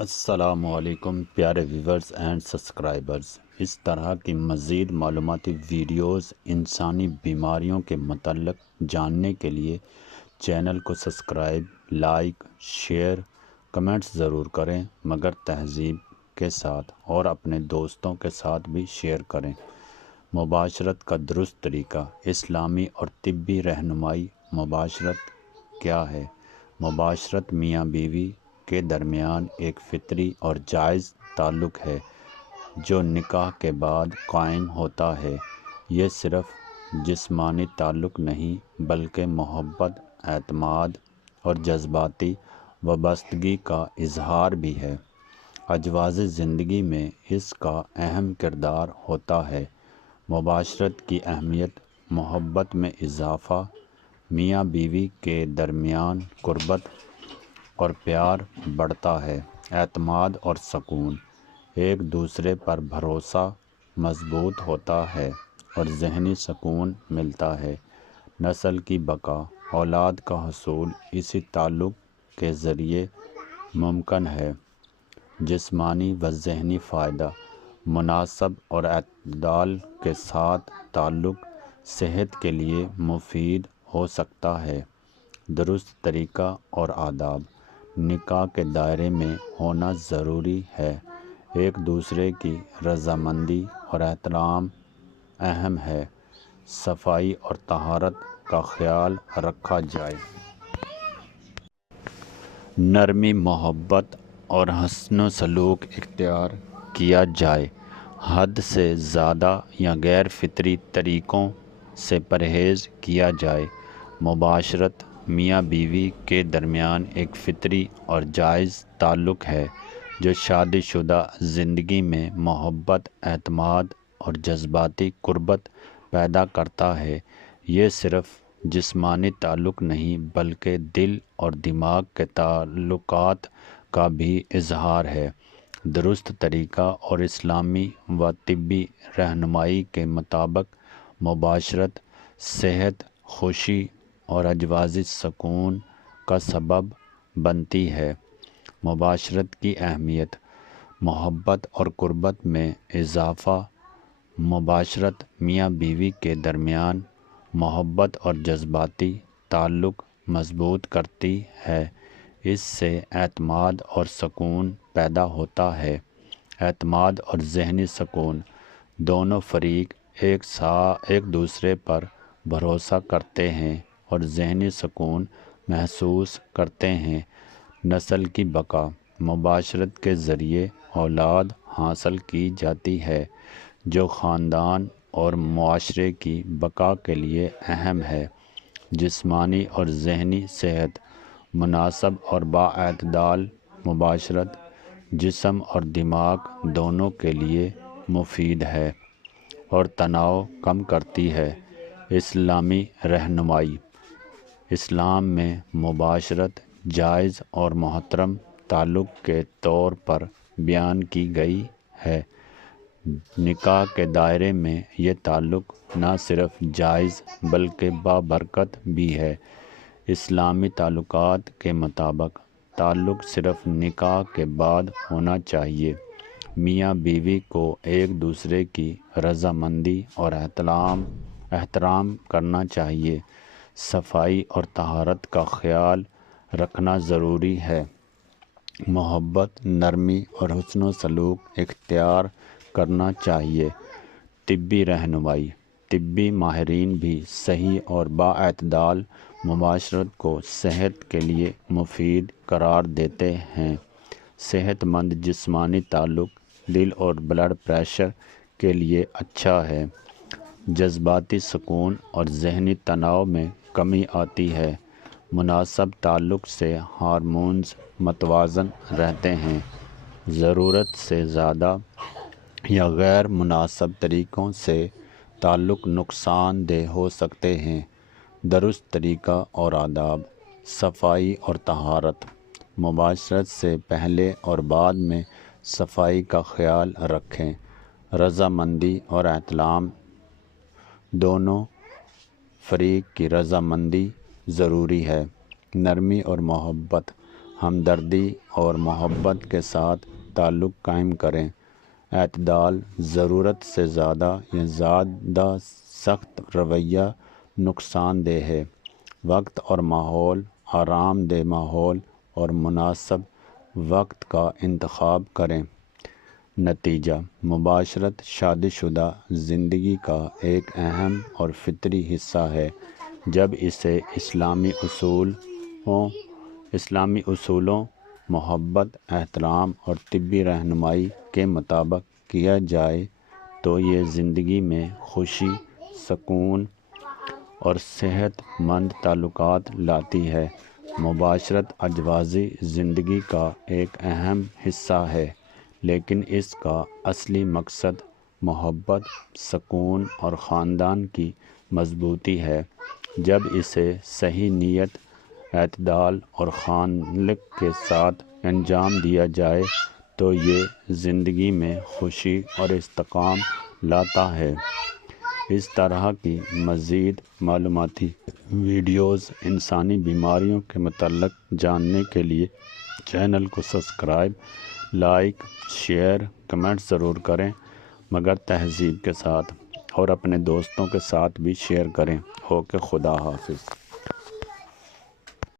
السلام علیکم پیارے ویورز اینڈ سبسکرائبرز۔ اس طرح کی مزید معلوماتی ویڈیوز انسانی بیماریوں کے متعلق جاننے کے لیے چینل کو سبسکرائب، لائک، شیئر، کمنٹس ضرور کریں، مگر تہذیب کے ساتھ، اور اپنے دوستوں کے ساتھ بھی شیئر کریں۔ مباشرت کا درست طریقہ، اسلامی اور طبی رہنمائی۔ مباشرت کیا ہے؟ مباشرت میاں بیوی کے درمیان ایک فطری اور جائز تعلق ہے جو نکاح کے بعد قائم ہوتا ہے۔ یہ صرف جسمانی تعلق نہیں بلکہ محبت، اعتماد اور جذباتی وابستگی کا اظہار بھی ہے۔ اجواز زندگی میں اس کا اہم کردار ہوتا ہے۔ مباشرت کی اہمیت: محبت میں اضافہ، میاں بیوی کے درمیان قربت اور پیار بڑھتا ہے۔ اعتماد اور سکون، ایک دوسرے پر بھروسہ مضبوط ہوتا ہے اور ذہنی سکون ملتا ہے۔ نسل کی بقا، اولاد کا حصول اسی تعلق کے ذریعے ممکن ہے۔ جسمانی و ذہنی فائدہ، مناسب اور اعتدال کے ساتھ تعلق صحت کے لیے مفید ہو سکتا ہے۔ درست طریقہ اور آداب، نکاح کے دائرے میں ہونا ضروری ہے۔ ایک دوسرے کی رضامندی اور احترام اہم ہے۔ صفائی اور طہارت کا خیال رکھا جائے۔ نرمی، محبت اور حسن و سلوک اختیار کیا جائے۔ حد سے زیادہ یا غیر فطری طریقوں سے پرہیز کیا جائے۔ مباشرت میاں بیوی کے درمیان ایک فطری اور جائز تعلق ہے جو شادی شدہ زندگی میں محبت، اعتماد اور جذباتی قربت پیدا کرتا ہے۔ یہ صرف جسمانی تعلق نہیں بلکہ دل اور دماغ کے تعلقات کا بھی اظہار ہے۔ درست طریقہ اور اسلامی و طبی رہنمائی کے مطابق مباشرت صحت، خوشی اور اجواز سکون کا سبب بنتی ہے۔ مباشرت کی اہمیت: محبت اور قربت میں اضافہ، مباشرت میاں بیوی کے درمیان محبت اور جذباتی تعلق مضبوط کرتی ہے۔ اس سے اعتماد اور سکون پیدا ہوتا ہے۔ اعتماد اور ذہنی سکون، دونوں فریق ایک دوسرے پر بھروسہ کرتے ہیں اور ذہنی سکون محسوس کرتے ہیں۔ نسل کی بقا، مباشرت کے ذریعے اولاد حاصل کی جاتی ہے جو خاندان اور معاشرے کی بقا کے لیے اہم ہے۔ جسمانی اور ذہنی صحت، مناسب اور بااعتدال مباشرت جسم اور دماغ دونوں کے لیے مفید ہے اور تناؤ کم کرتی ہے۔ اسلامی رہنمائی، اسلام میں مباشرت جائز اور محترم تعلق کے طور پر بیان کی گئی ہے۔ نکاح کے دائرے میں یہ تعلق نہ صرف جائز بلکہ بابرکت بھی ہے۔ اسلامی تعلیمات کے مطابق تعلق صرف نکاح کے بعد ہونا چاہیے۔ میاں بیوی کو ایک دوسرے کی رضامندی اور احترام کرنا چاہیے۔ صفائی اور طہارت کا خیال رکھنا ضروری ہے۔ محبت، نرمی اور حسن و سلوک اختیار کرنا چاہیے۔ طبی رہنمائی، طبی ماہرین بھی صحیح اور بااعتدال مباشرت کو صحت کے لیے مفید قرار دیتے ہیں۔ صحت مند جسمانی تعلق دل اور بلڈ پریشر کے لیے اچھا ہے۔ جذباتی سکون اور ذہنی تناؤ میں کمی آتی ہے۔ مناسب تعلق سے ہارمونز متوازن رہتے ہیں۔ ضرورت سے زیادہ یا غیر مناسب طریقوں سے تعلق نقصان دہ ہو سکتے ہیں۔ درست طریقہ اور آداب، صفائی اور طہارت، مباشرت سے پہلے اور بعد میں صفائی کا خیال رکھیں۔ رضامندی اور احترام، دونوں فریق کی رضامندی ضروری ہے۔ نرمی اور محبت، ہمدردی اور محبت کے ساتھ تعلق قائم کریں۔ اعتدال، ضرورت سے زیادہ یا زیادہ سخت رویہ نقصان دہ ہے۔ وقت اور ماحول، آرام دہ ماحول اور مناسب وقت کا انتخاب کریں۔ نتیجہ: مباشرت شادی شدہ زندگی کا ایک اہم اور فطری حصہ ہے جب اسے اسلامی اصولوں، محبت، احترام اور طبی رہنمائی کے مطابق کیا جائے تو یہ زندگی میں خوشی، سکون اور صحت مند تعلقات لاتی ہے۔ مباشرت ازدواجی زندگی کا ایک اہم حصہ ہے، لیکن اس کا اصلی مقصد محبت، سکون اور خاندان کی مضبوطی ہے۔ جب اسے صحیح نیت، اعتدال اور خالق کے ساتھ انجام دیا جائے تو یہ زندگی میں خوشی اور استحکام لاتا ہے۔ اس طرح کی مزید معلوماتی ویڈیوز انسانی بیماریوں کے متعلق جاننے کے لیے چینل کو سبسکرائب، لائک، شیئر، کمنٹ ضرور کریں، مگر تہذیب کے ساتھ، اور اپنے دوستوں کے ساتھ بھی شیئر کریں۔ اوکے، خدا حافظ۔